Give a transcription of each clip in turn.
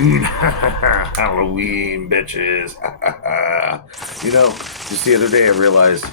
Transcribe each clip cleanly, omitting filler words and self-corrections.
Halloween. Halloween, bitches. Just the other day I realized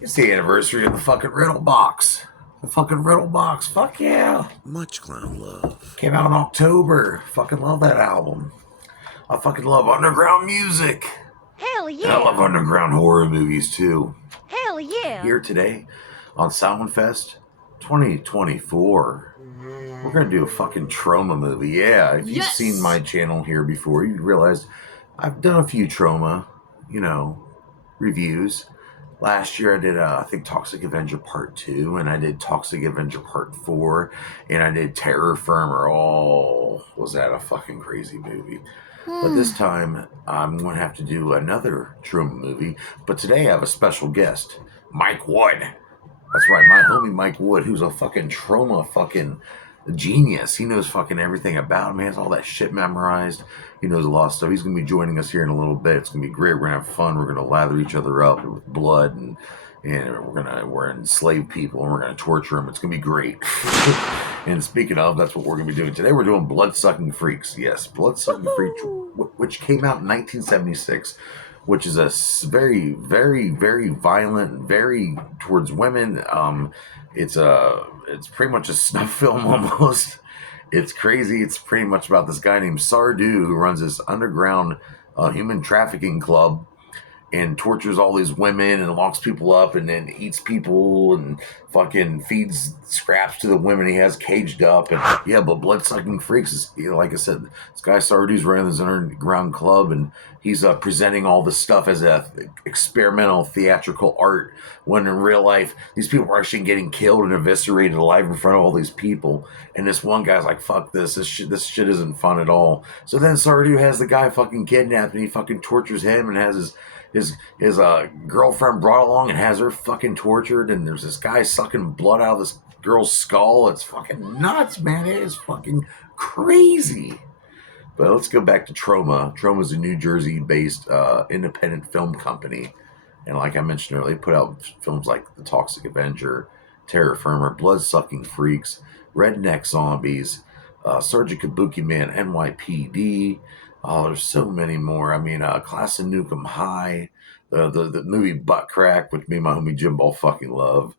it's the anniversary of the fucking Riddle Box. The fucking Riddle Box. Fuck yeah. Much clown love. Came out in October. Fucking love that album. I fucking love underground music. Hell yeah. And I love underground horror movies too. Hell yeah. Here today on Soundfest 2024. We're going to do a fucking Troma movie. Yeah, if you've seen my channel here before, you realize I've done a few Troma, reviews. Last year I did, I think, Toxic Avenger Part 2, and I did Toxic Avenger Part 4, and I did Terror Firmer. Oh, was that a fucking crazy movie. But this time, I'm going to have to do another Troma movie. But today I have a special guest, Mike Wood. That's right, my homie Mike Wood, who's a fucking Troma fucking genius. He knows fucking everything about him. He has all that shit memorized. He knows a lot of stuff. He's going to be joining us here in a little bit. It's going to be great. We're going to have fun. We're going to lather each other up with blood, and we're going to enslave people, and we're going to torture them. It's going to be great. And speaking of, that's what we're going to be doing today. We're doing Blood-Sucking Freaks. Yes, Blood-Sucking Freaks, which came out in 1976, which is a very, very, very violent, very towards women. It's pretty much a snuff film almost. It's crazy. It's pretty much about this guy named Sardu who runs this underground human trafficking club and tortures all these women and locks people up and then eats people and fucking feeds scraps to the women he has caged up. And yeah, but Blood-Sucking Freaks is, like I said, this guy Sardu's running this underground club, and he's presenting all this stuff as a experimental theatrical art, when in real life these people are actually getting killed and eviscerated alive in front of all these people. And this one guy's like, fuck this shit isn't fun at all. So then Sardu has the guy fucking kidnapped, and he fucking tortures him and has his girlfriend brought along and has her fucking tortured, and there's this guy sucking blood out of this girl's skull. It's fucking nuts, man. It is fucking crazy. But let's go back to Troma. Troma's a New Jersey-based independent film company, and like I mentioned earlier, they put out films like The Toxic Avenger, Terror Firmer, Blood-Sucking Freaks, Redneck Zombies, Sergeant Kabuki Man, NYPD. Oh, there's so many more. I mean, Class of Nukem High, the movie Butt Crack, which me and my homie Jim Ball fucking love.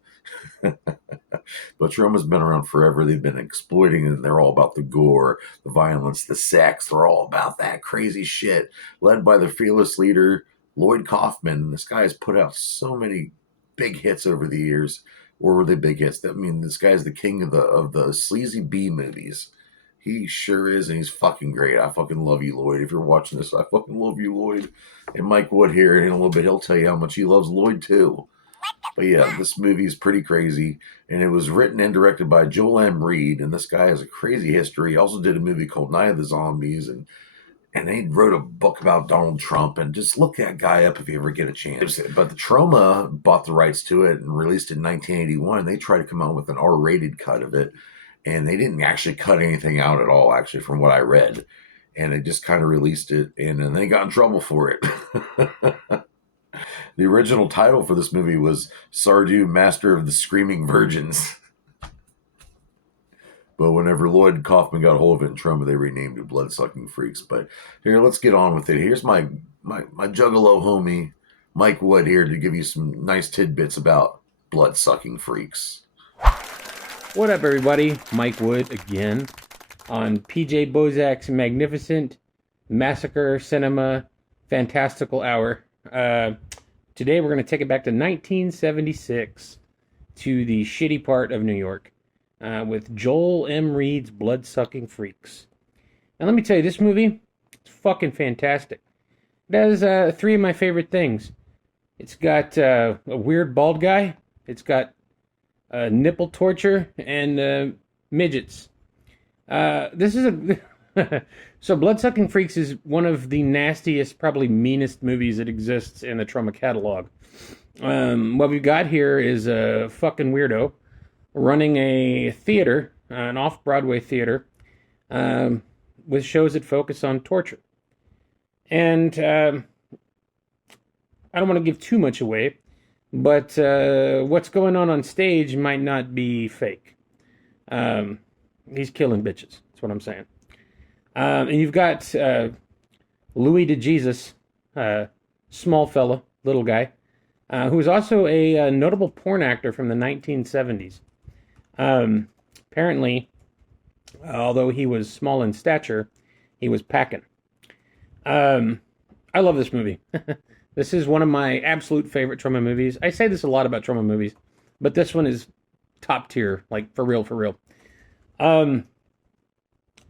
But Troma's been around forever. They've been exploiting, and they're all about the gore, the violence, the sex. They're all about that crazy shit. Led by their fearless leader, Lloyd Kaufman. This guy has put out so many big hits over the years. Or were they big hits? I mean, this guy's the king of the sleazy B movies. He sure is, and he's fucking great. I fucking love you, Lloyd. If you're watching this, I fucking love you, Lloyd. And Mike Wood here, in a little bit, he'll tell you how much he loves Lloyd, too. But yeah, this movie is pretty crazy, and it was written and directed by Joel M. Reed, and this guy has a crazy history. He also did a movie called Night of the Zombies, and he wrote a book about Donald Trump, and just look that guy up if you ever get a chance. But the Troma bought the rights to it and released it in 1981, and they tried to come out with an R-rated cut of it. And they didn't actually cut anything out at all, actually, from what I read. And they just kind of released it, and then they got in trouble for it. The original title for this movie was Sardu, Master of the Screaming Virgins. But whenever Lloyd Kaufman got a hold of it in Troma, they renamed it Blood-Sucking Freaks. But here, let's get on with it. Here's my juggalo homie, Mike Wood, here to give you some nice tidbits about Blood-Sucking Freaks. What up, everybody? Mike Wood again on PJ Bozak's magnificent Massacre Cinema Fantastical Hour. Today we're going to take it back to 1976 to the shitty part of New York with Joel M. Reed's Blood-Sucking Freaks. Now let me tell you, this movie is fucking fantastic. It has three of my favorite things. It's got a weird bald guy. It's got nipple torture and midgets. This is a so Blood-Sucking Freaks is one of the nastiest, probably meanest movies that exists in the Troma catalog. What we've got here is a fucking weirdo running a theater, an off-Broadway theater, with shows that focus on torture. And I don't want to give too much away, but what's going on stage might not be fake. He's killing bitches. That's what I'm saying. And you've got Louis de Jesus, small fella, little guy, who was also a notable porn actor from the 1970s. Apparently, although he was small in stature, he was packing. I love this movie. This is one of my absolute favorite Troma movies. I say this a lot about Troma movies, but this one is top tier, like for real, for real.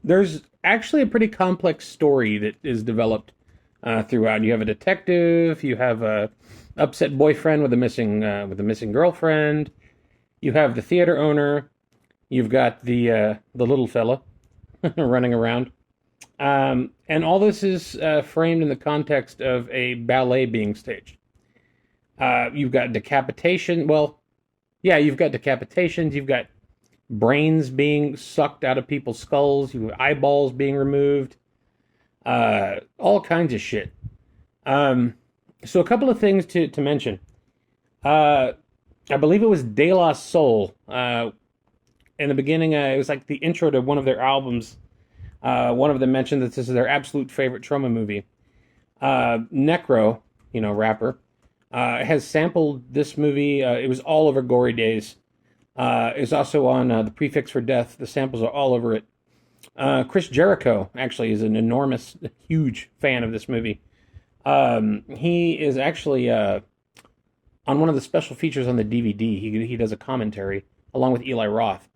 There's actually a pretty complex story that is developed throughout. You have a detective, you have a upset boyfriend with a missing girlfriend, you have the theater owner, you've got the little fella running around. And all this is framed in the context of a ballet being staged. You've got decapitation. Well, yeah, you've got decapitations. You've got brains being sucked out of people's skulls. You have eyeballs being removed. All kinds of shit. So a couple of things to mention. I believe it was De La Soul. In the beginning, it was like the intro to one of their albums. One of them mentioned that this is their absolute favorite Troma movie. Necro, rapper, has sampled this movie. It was all over Gory Days. It's also on The Prefix for Death. The samples are all over it. Chris Jericho, actually, is an enormous, huge fan of this movie. He is actually on one of the special features on the DVD. He does a commentary along with Eli Roth.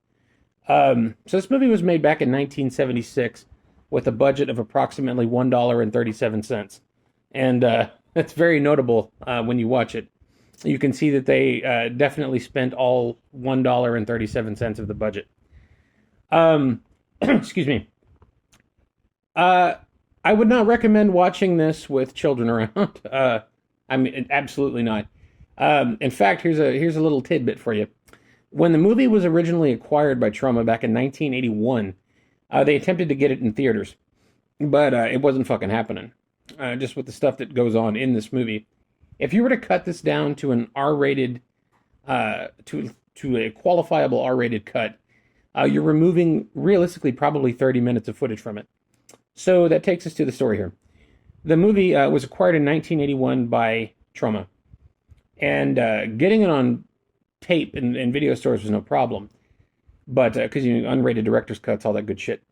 So this movie was made back in 1976 with a budget of approximately $1.37. And that's very notable when you watch it. You can see that they definitely spent all $1.37 of the budget. Excuse me. I would not recommend watching this with children around. I mean, absolutely not. In fact, here's a little tidbit for you. When the movie was originally acquired by Troma back in 1981, they attempted to get it in theaters, but it wasn't fucking happening. Just with the stuff that goes on in this movie. If you were to cut this down to an R-rated, to a qualifiable R-rated cut, you're removing, realistically, probably 30 minutes of footage from it. So that takes us to the story here. The movie was acquired in 1981 by Troma. And getting it on tape in video stores was no problem. But, because unrated director's cuts, all that good shit.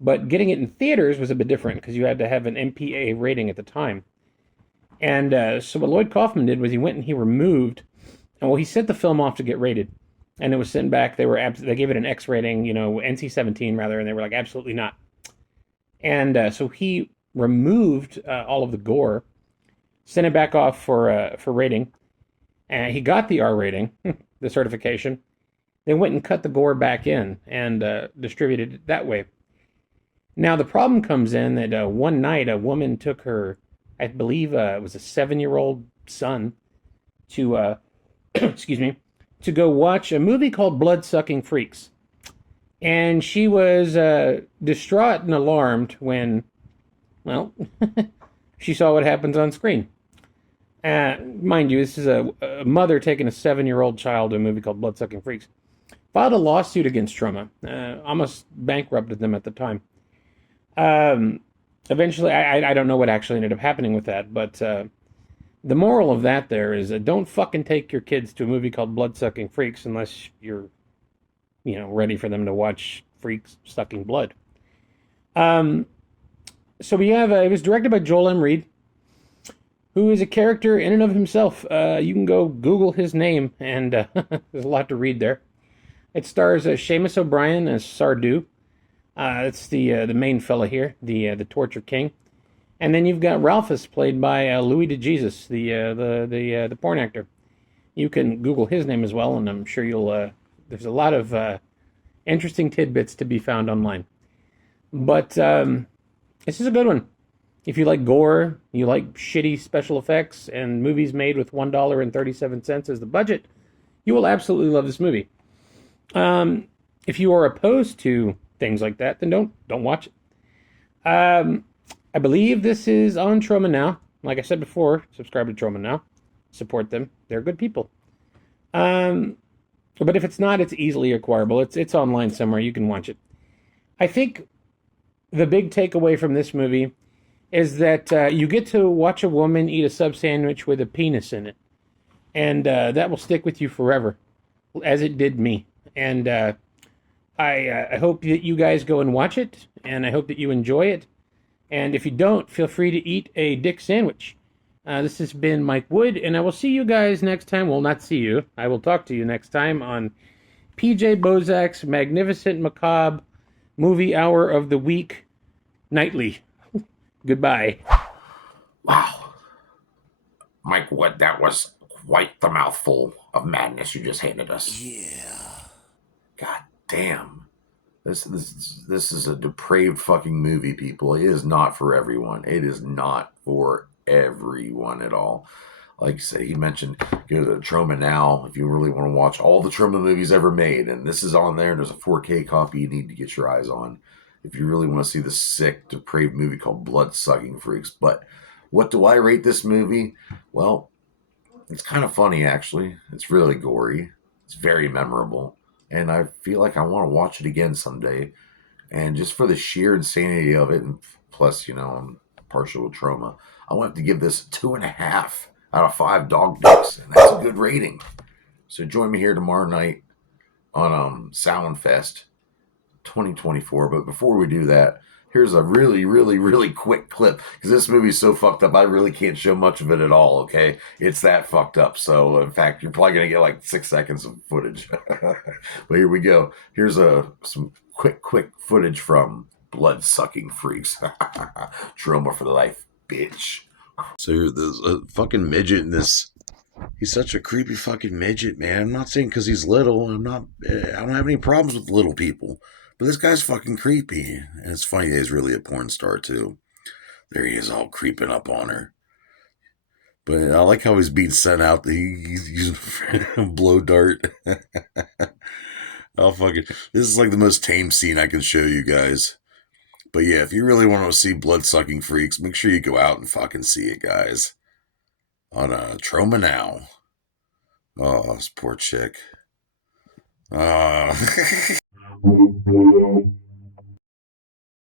But getting it in theaters was a bit different, because you had to have an MPA rating at the time. And so what Lloyd Kaufman did was he went and he removed, he sent the film off to get rated. And it was sent back, they gave it an X rating, NC-17 rather, and they were like, absolutely not. And so he removed all of the gore, sent it back off for rating, and he got the R rating, the certification. They went and cut the gore back in and distributed it that way. Now the problem comes in that one night a woman took her, I believe it was a 7-year-old son, to excuse me, to go watch a movie called Blood-Sucking Freaks. And she was distraught and alarmed when, she saw what happens on screen. Mind you, this is a mother taking a 7-year-old child to a movie called Blood-Sucking Freaks. Filed a lawsuit against Troma. Almost bankrupted them at the time. Eventually, I don't know what actually ended up happening with that, but the moral of that there is don't fucking take your kids to a movie called Blood-Sucking Freaks unless you're, ready for them to watch freaks sucking blood. So we have, it was directed by Joel M. Reed, who is a character in and of himself. You can go Google his name, and there's a lot to read there. It stars Seamus O'Brien as Sardu. That's the main fella here, the Torture King. And then you've got Ralphus, played by Louis de Jesus, the porn actor. You can Google his name as well, and I'm sure you'll. There's a lot of interesting tidbits to be found online. But this is a good one. If you like gore, you like shitty special effects, and movies made with $1.37 as the budget, you will absolutely love this movie. If you are opposed to things like that, then don't watch it. I believe this is on Troma Now. Like I said before, subscribe to Troma Now. Support them. They're good people. But if it's not, it's easily acquirable. It's online somewhere. You can watch it. I think the big takeaway from this movie is that you get to watch a woman eat a sub sandwich with a penis in it, and that will stick with you forever, as it did me. And I hope that you guys go and watch it, and I hope that you enjoy it. And if you don't, feel free to eat a dick sandwich. This has been Mike Wood, and I will see you guys next time. Well, not see you. I will talk to you next time on PJ Bozak's Magnificent Macabre Movie Hour of the Week Nightly. Goodbye. Wow. Mike Wood, that was quite the mouthful of madness you just handed us. Yeah. God damn. This is a depraved fucking movie, people. It is not for everyone. It is not for everyone at all. Like I said, he mentioned go to Troma now if you really want to watch all the Troma movies ever made. And this is on there. There's a 4K copy you need to get your eyes on if you really want to see the sick, depraved movie called Blood-Sucking Freaks. But what do I rate this movie? Well, it's kind of funny, actually. It's really gory. It's very memorable. And I feel like I want to watch it again someday. And just for the sheer insanity of it, and plus, I'm partial with Troma, I want to give this 2.5 out of 5 dog dicks. And that's a good rating. So join me here tomorrow night on Soundfest 2024. But before we do that, here's a really, really, really quick clip because this movie's so fucked up. I really can't show much of it at all. Okay, it's that fucked up. So in fact, you're probably gonna get like 6 seconds of footage. But here we go. Here's some quick footage from Blood-Sucking Freaks. Troma for life, bitch. So there's a fucking midget in this. He's such a creepy fucking midget, man. I'm not saying because he's little. I don't have any problems with little people. But this guy's fucking creepy. And it's funny, he's really a porn star, too. There he is, all creeping up on her. But I like how he's being sent out. He's using a blow dart. This is like the most tame scene I can show you guys. But yeah, if you really want to see Blood-Sucking Freaks, make sure you go out and fucking see it, guys. On Troma now. Oh, this poor chick.